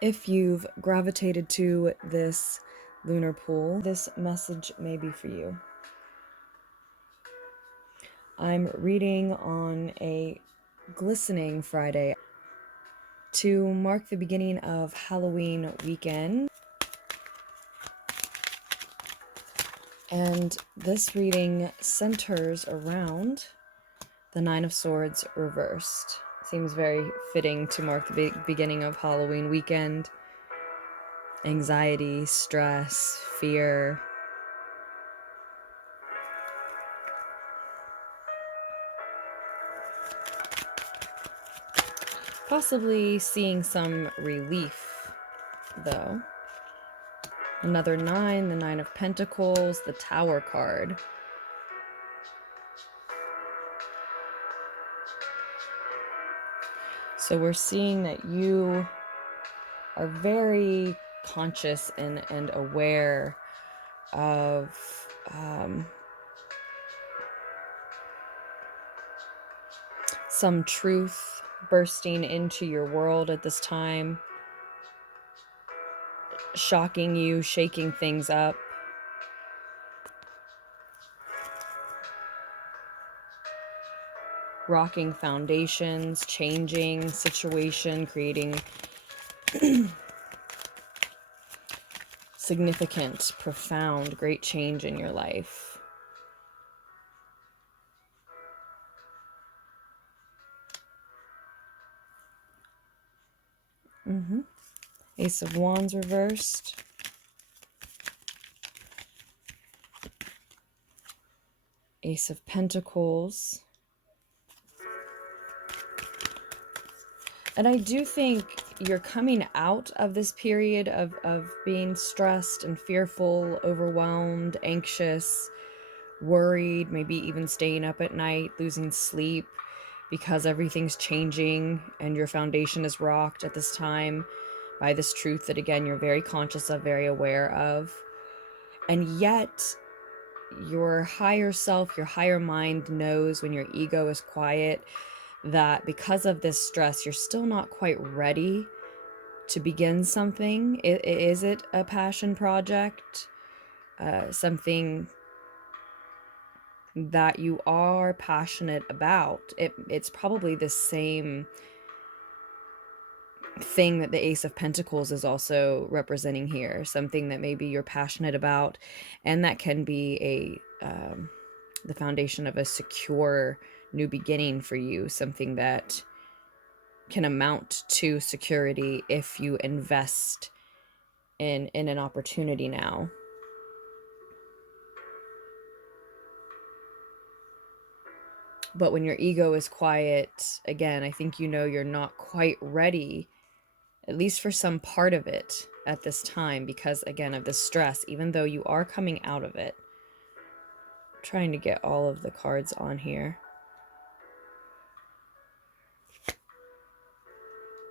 If you've gravitated to this lunar pool, this message may be for you. I'm reading on a glistening Friday to mark the beginning of Halloween weekend. And this reading centers around the Nine of Swords reversed. Seems very fitting to mark the beginning of Halloween weekend. Anxiety, stress, fear. Possibly seeing some relief, though. Another 9, the Nine of Pentacles, the Tower card. So we're seeing that you are very conscious and aware of some truth bursting into your world at this time, shocking you, shaking things up. Rocking foundations, changing situation, creating significant, profound, great change in your life. Ace of Wands reversed. Ace of Pentacles. And I do think you're coming out of this period of being stressed and fearful, overwhelmed, anxious, worried, maybe even staying up at night, losing sleep because everything's changing and your foundation is rocked at this time by this truth that, again, you're very conscious of, very aware of. And yet your higher self, your higher mind knows when your ego is quiet that because of this stress, you're still not quite ready to begin something. Is it a passion project? Something that you are passionate about? It's probably the same thing that the Ace of Pentacles is also representing here. Something that maybe you're passionate about, and that can be the foundation of a secure new beginning for you, something that can amount to security if you invest in an opportunity now. But when your ego is quiet, again, I think you know you're not quite ready, at least for some part of it at this time, because, again, of the stress, even though you are coming out of it. I'm trying to get all of the cards on here.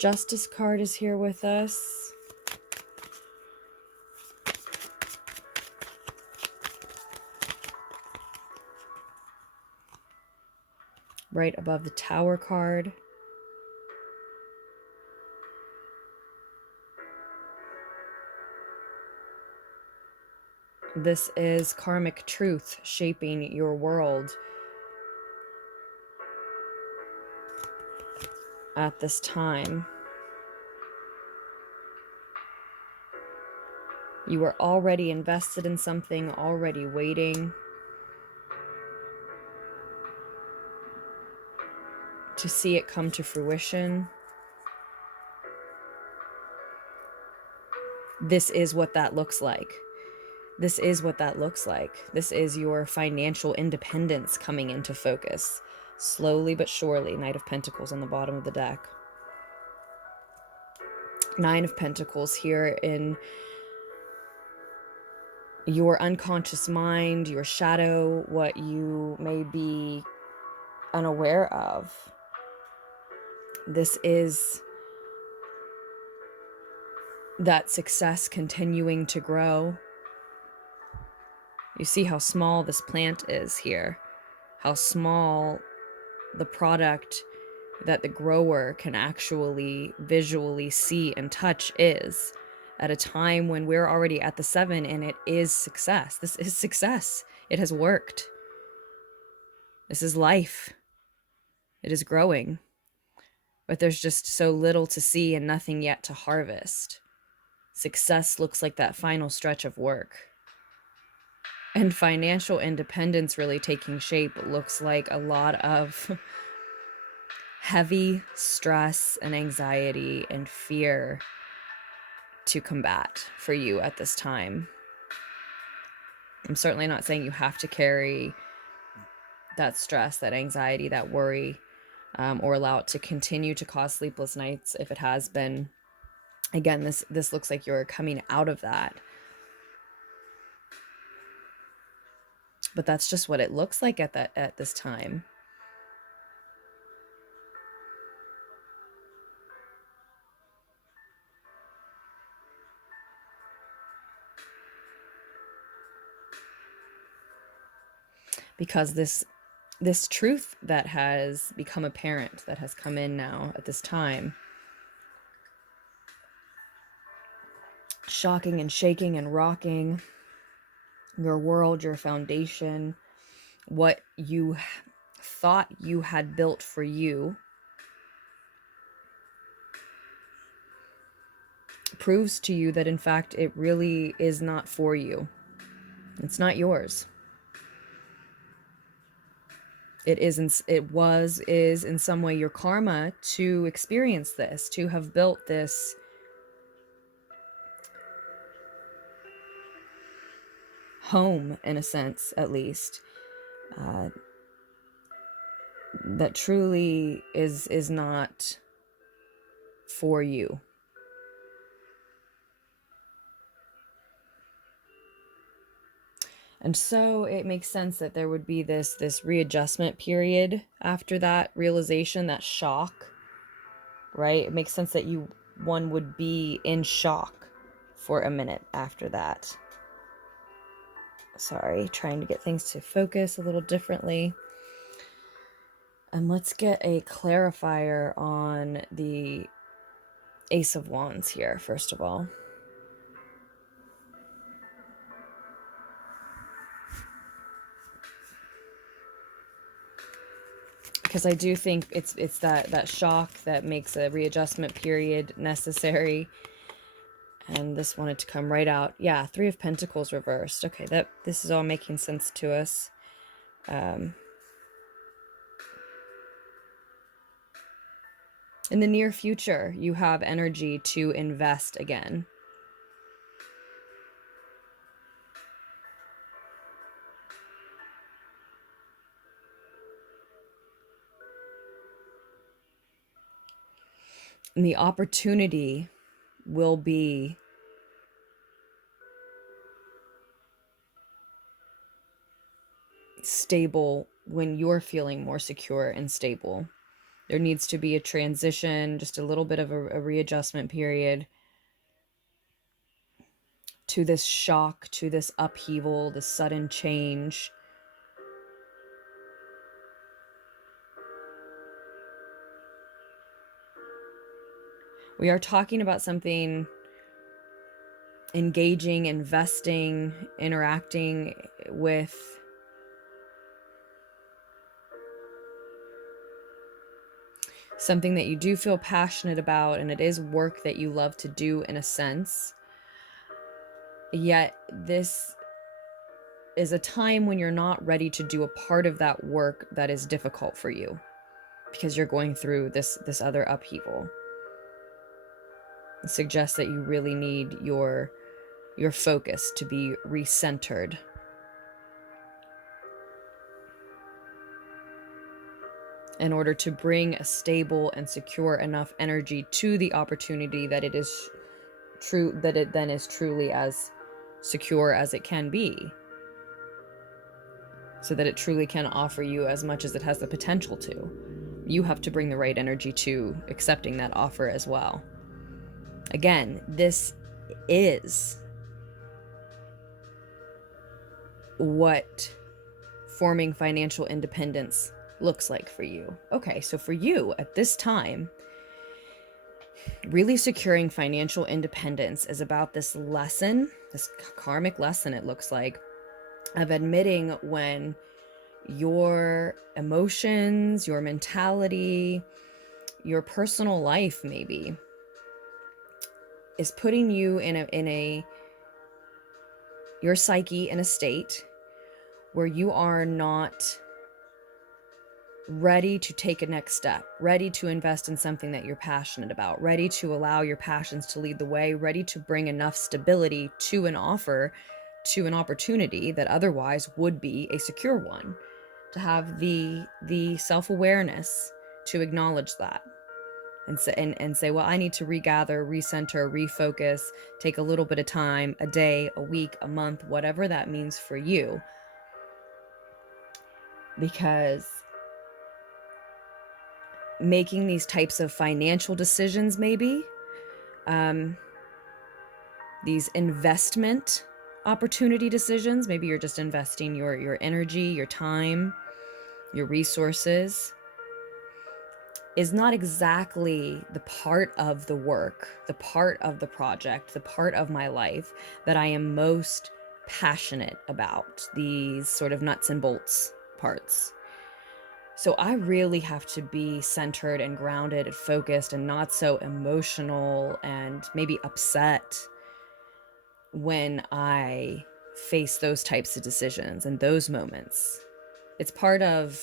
Justice card is here with us. Right above the Tower card. This is karmic truth shaping your world at this time. You were already invested in something, already waiting to see it come to fruition. This is what that looks like. This is what that looks like. This is your financial independence coming into focus. Slowly but surely. Knight of Pentacles on the bottom of the deck. Nine of Pentacles here in your unconscious mind, your shadow, what you may be unaware of. This is that success continuing to grow. You see how small this plant is here, how small the product that the grower can actually visually see and touch is at a time when we're already at the 7 and it is success. This is success. It has worked. This is life. It is growing. But there's just so little to see and nothing yet to harvest. Success looks like that final stretch of work. And financial independence really taking shape looks like a lot of heavy stress and anxiety and fear to combat for you at this time. I'm certainly not saying you have to carry that stress, that anxiety, that worry, or allow it to continue to cause sleepless nights if it has been. Again, this looks like you're coming out of that. But that's just what it looks like at this time. Because this truth that has become apparent, that has come in now at this time, shocking and shaking and rocking your world, your foundation, what you thought you had built for you, proves to you that in fact it really is not for you. It's not yours. Is in some way your karma to experience this, to have built this home, in a sense, at least, that truly is not for you. And so it makes sense that there would be this readjustment period after that realization, that shock, right? It makes sense that one would be in shock for a minute after that. Sorry, trying to get things to focus a little differently. And let's get a clarifier on the Ace of Wands here, first of all. Because I do think it's that shock that makes a readjustment period necessary. And this wanted to come right out. Yeah, Three of Pentacles reversed. Okay, this is all making sense to us. In the near future, you have energy to invest again. And the opportunity will be stable when you're feeling more secure and stable. There needs to be a transition, just a little bit of a readjustment period to this shock, to this upheaval, this sudden change. We are talking about something engaging, investing, interacting with something that you do feel passionate about, and it is work that you love to do in a sense. Yet this is a time when you're not ready to do a part of that work that is difficult for you because you're going through this other upheaval. It suggests that you really need your focus to be recentered. In order to bring a stable and secure enough energy to the opportunity that it is true, that it then is truly as secure as it can be, so that it truly can offer you as much as it has the potential to. You have to bring the right energy to accepting that offer as well. Again, this is what forming financial independence looks like for you. Okay, so for you at this time, really securing financial independence is about this lesson, this karmic lesson, it looks like, of admitting when your emotions, your mentality, your personal life maybe is putting you in your psyche in a state where you are not ready to take a next step, ready to invest in something that you're passionate about, ready to allow your passions to lead the way, ready to bring enough stability to an offer, to an opportunity that otherwise would be a secure one, to have the self-awareness to acknowledge that and say, well, I need to regather, recenter, refocus, take a little bit of time, a day, a week, a month, whatever that means for you. Because making these types of financial decisions, maybe these investment opportunity decisions, maybe you're just investing your energy, your time, your resources, is not exactly the part of the work, the part of the project, the part of my life that I am most passionate about, these sort of nuts and bolts parts. So I really have to be centered and grounded and focused and not so emotional and maybe upset when I face those types of decisions and those moments. It's part of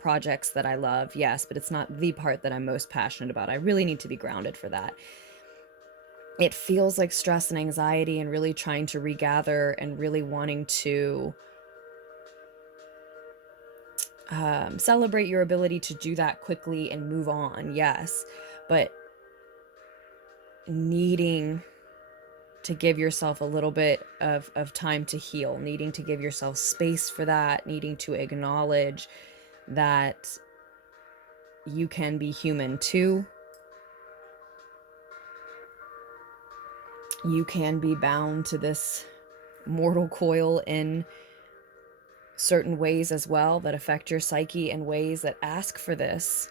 projects that I love, yes, but it's not the part that I'm most passionate about. I really need to be grounded for that. It feels like stress and anxiety and really trying to regather and really wanting to celebrate your ability to do that quickly and move on, yes, but needing to give yourself a little bit of time to heal, needing to give yourself space for that, needing to acknowledge that you can be human too. You can be bound to this mortal coil in certain ways as well that affect your psyche in ways that ask for this.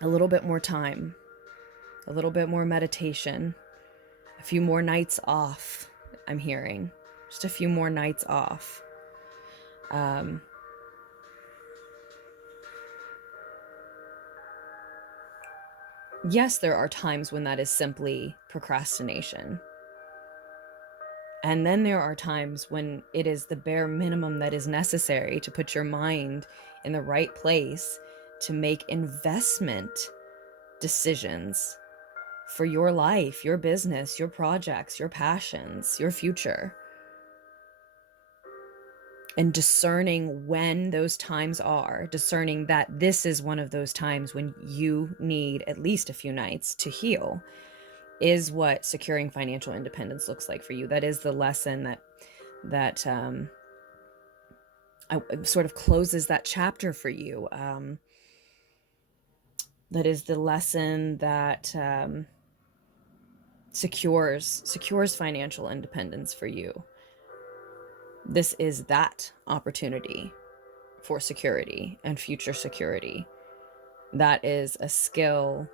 A little bit more time, a little bit more meditation, a few more nights off, I'm hearing. Just a few more nights off. Yes, there are times when that is simply procrastination. And then there are times when it is the bare minimum that is necessary to put your mind in the right place to make investment decisions for your life, your business, your projects, your passions, your future. And discerning when those times are, discerning that this is one of those times when you need at least a few nights to heal, is what securing financial independence looks like for you. That is the lesson that sort of closes that chapter for you. That is the lesson that secures financial independence for you. This is that opportunity for security and future security. That is a skill,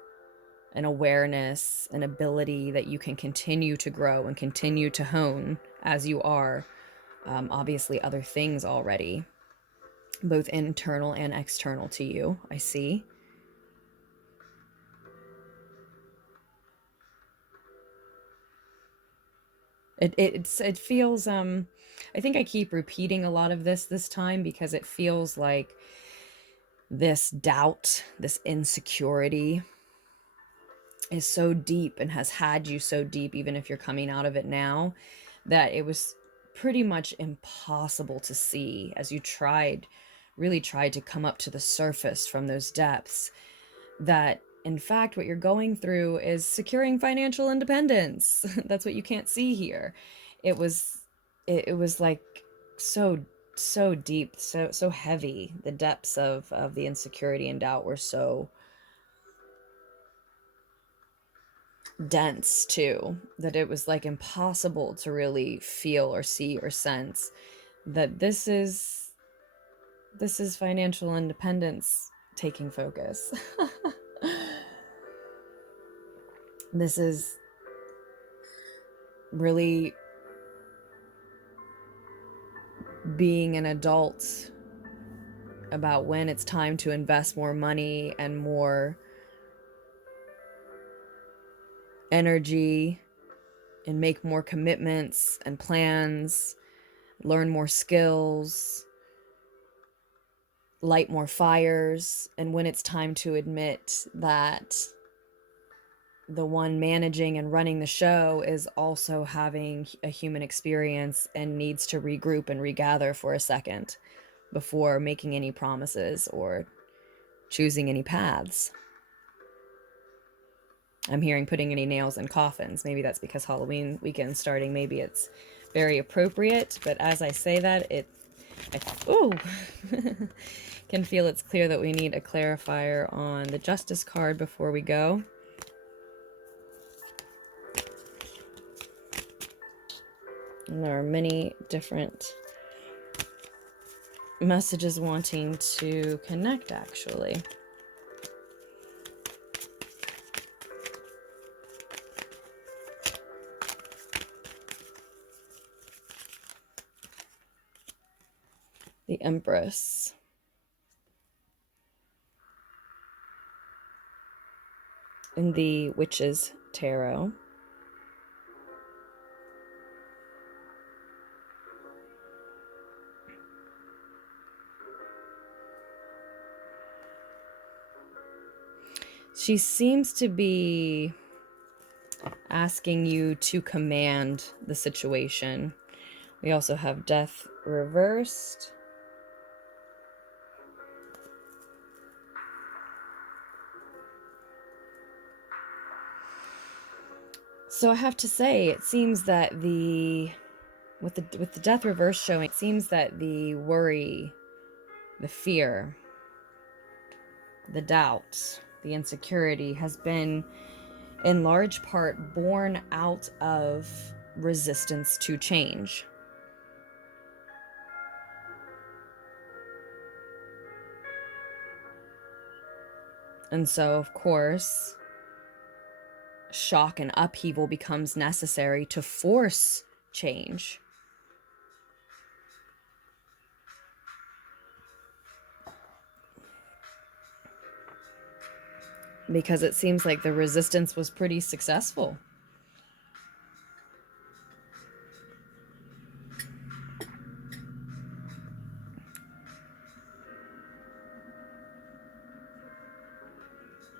an awareness, an ability that you can continue to grow and continue to hone as you are obviously other things already, both internal and external to you, I see. It feels I think I keep repeating a lot of this time because it feels like this doubt, this insecurity is so deep and has had you so deep, even if you're coming out of it now, that it was pretty much impossible to see as you really tried to come up to the surface from those depths, that in fact what you're going through is securing financial independence. That's what you can't see here. It was like so deep, so heavy. The depths of the insecurity and doubt were so dense too, that it was like impossible to really feel or see or sense that this is This is financial independence taking focus. This is really being an adult about when it's time to invest more money and more energy and make more commitments and plans, learn more skills, light more fires, and when it's time to admit that the one managing and running the show is also having a human experience and needs to regroup and regather for a second before making any promises or choosing any paths. I'm hearing putting any nails in coffins. Maybe that's because Halloween weekend's starting. Maybe it's very appropriate, but as I say that, can feel it's clear that we need a clarifier on the Justice card before we go. And there are many different messages wanting to connect, actually. The Empress. In the Witch's Tarot. She seems to be asking you to command the situation. We also have Death reversed. So I have to say, it seems that with the Death reverse showing, it seems that the worry, the fear, the doubt, the insecurity has been in large part born out of resistance to change. And so, of course, shock and upheaval becomes necessary to force change. Because it seems like the resistance was pretty successful.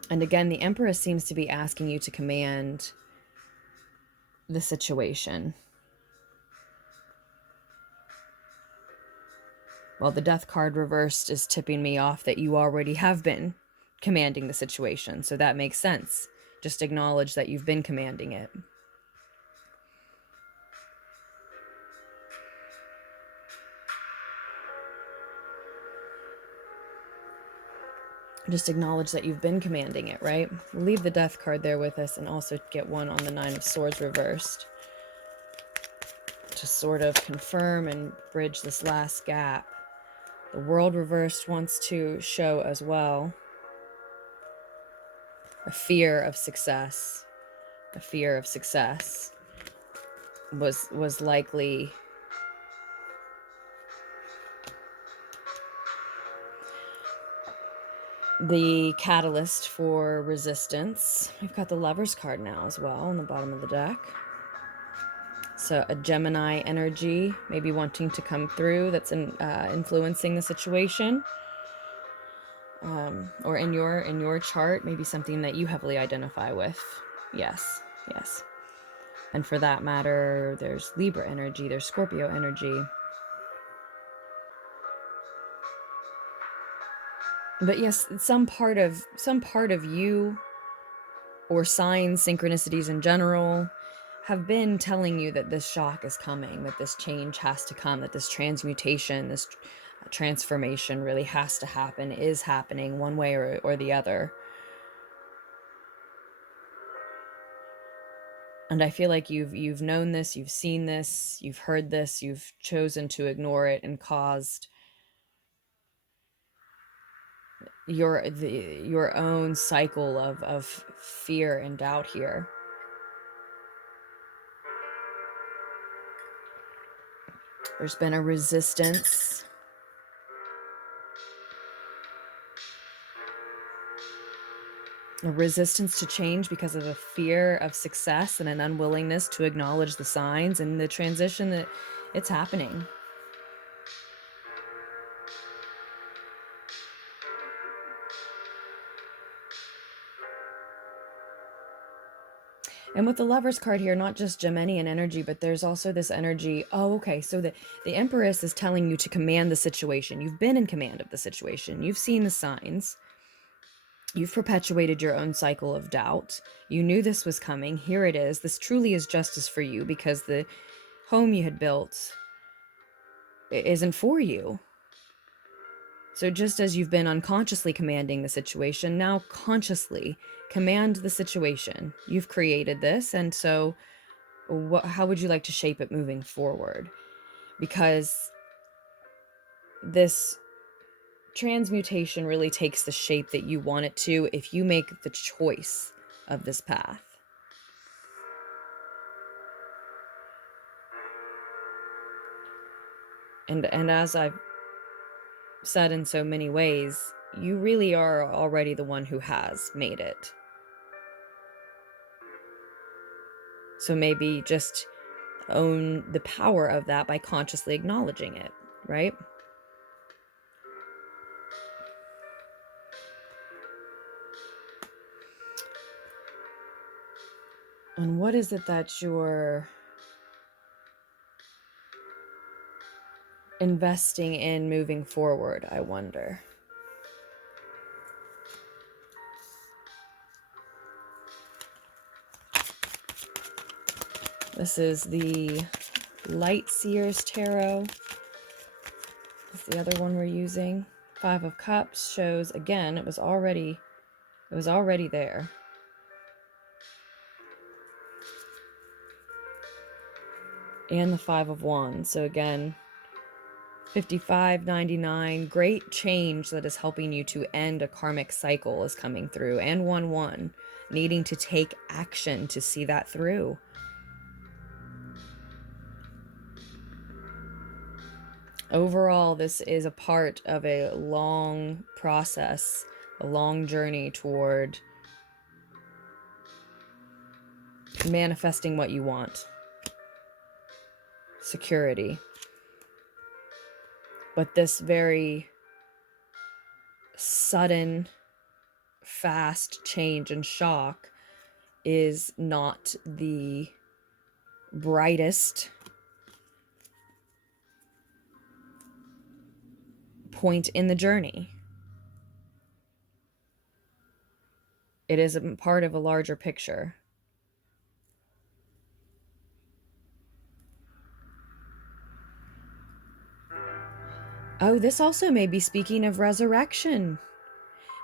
And again, the Empress seems to be asking you to command the situation. Well, the Death card reversed is tipping me off that you already have been commanding the situation. So that makes sense. Just acknowledge that you've been commanding it. Just acknowledge that you've been commanding it, right? We'll leave the Death card there with us and also get one on the Nine of Swords reversed to sort of confirm and bridge this last gap. The World reversed wants to show as well a fear of success. A fear of success was likely the catalyst for resistance. We've got the Lover's card now as well on the bottom of the deck. So a Gemini energy maybe wanting to come through that's influencing the situation. Or in your chart, maybe something that you heavily identify with. Yes. And for that matter, there's Libra energy, there's Scorpio energy. But yes, some part of you, or signs, synchronicities in general, have been telling you that this shock is coming, that this change has to come, that this transmutation, this transformation really has to happen, is happening one way or the other. And I feel like you've known this, you've seen this, you've heard this, you've chosen to ignore it and caused your own cycle of fear and doubt here. There's been a resistance. A resistance to change because of a fear of success and an unwillingness to acknowledge the signs and the transition that it's happening. And with the Lovers card here, not just Geminian energy, but there's also this energy. Oh, okay. So the Empress is telling you to command the situation. You've been in command of the situation. You've seen the signs. You've perpetuated your own cycle of doubt. You knew this was coming. Here it is. This truly is justice for you because the home you had built isn't for you. So just as you've been unconsciously commanding the situation, now consciously command the situation. You've created this, and so how would you like to shape it moving forward? Because this transmutation really takes the shape that you want it to if you make the choice of this path. And as I've said in so many ways, you really are already the one who has made it. So maybe just own the power of that by consciously acknowledging it, right? And what is it that you're investing in moving forward, I wonder? This is the Light Seers Tarot. That's the other one we're using. Five of Cups shows, again, it was already there. And the Five of Wands. So again, 5599, great change that is helping you to end a karmic cycle is coming through. And 1-1, needing to take action to see that through. Overall, this is a part of a long process, a long journey toward manifesting what you want. Security. But this very sudden, fast change and shock is not the brightest point in the journey. It is a part of a larger picture. Oh, this also may be speaking of resurrection.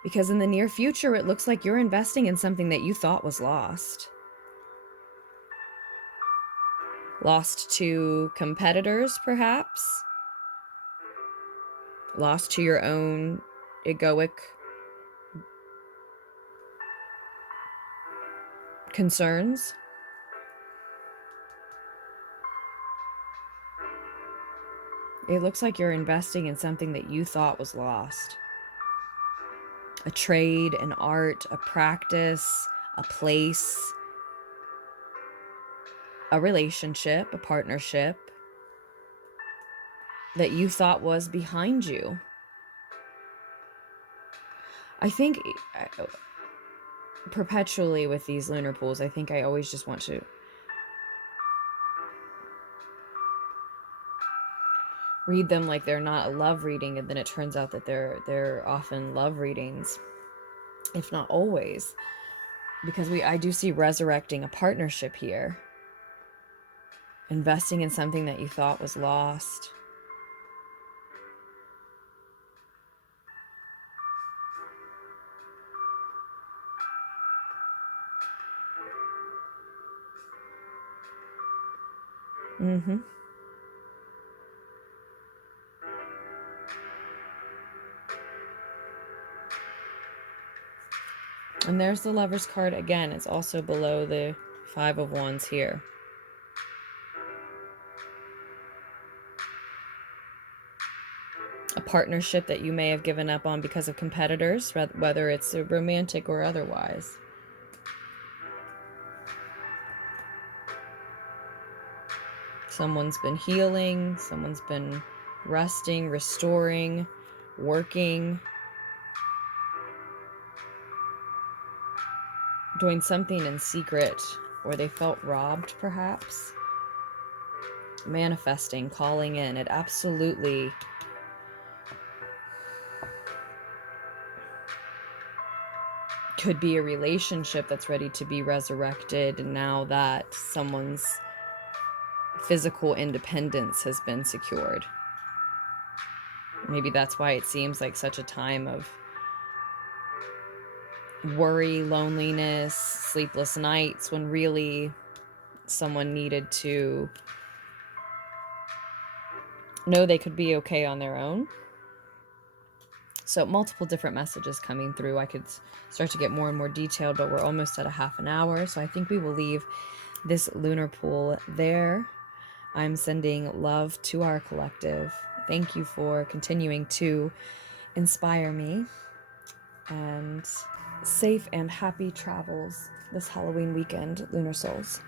Because in the near future, it looks like you're investing in something that you thought was lost. Lost to competitors, perhaps? Lost to your own egoic concerns? It looks like you're investing in something that you thought was lost. A trade, an art, a practice, a place, a relationship, a partnership that you thought was behind you. I think perpetually with these lunar pools, I think I always just want to read them like they're not a love reading, and then it turns out that they're often love readings, if not always, because I do see resurrecting a partnership here, investing in something that you thought was lost. Mm-hmm. And there's the Lover's card again. It's also below the Five of Wands here. A partnership that you may have given up on because of competitors, whether it's romantic or otherwise. Someone's been healing, someone's been resting, restoring, working, doing something in secret, or they felt robbed perhaps. Manifesting, calling in. It absolutely could be a relationship that's ready to be resurrected now that someone's physical independence has been secured. Maybe that's why it seems like such a time of worry, loneliness, sleepless nights, when really someone needed to know they could be okay on their own. So multiple different messages coming through. I could start to get more and more detailed, but we're almost at a half an hour. So I think we will leave this lunar pool there. I'm sending love to our collective. Thank you for continuing to inspire me, and safe and happy travels this Halloween weekend, Lunar Souls.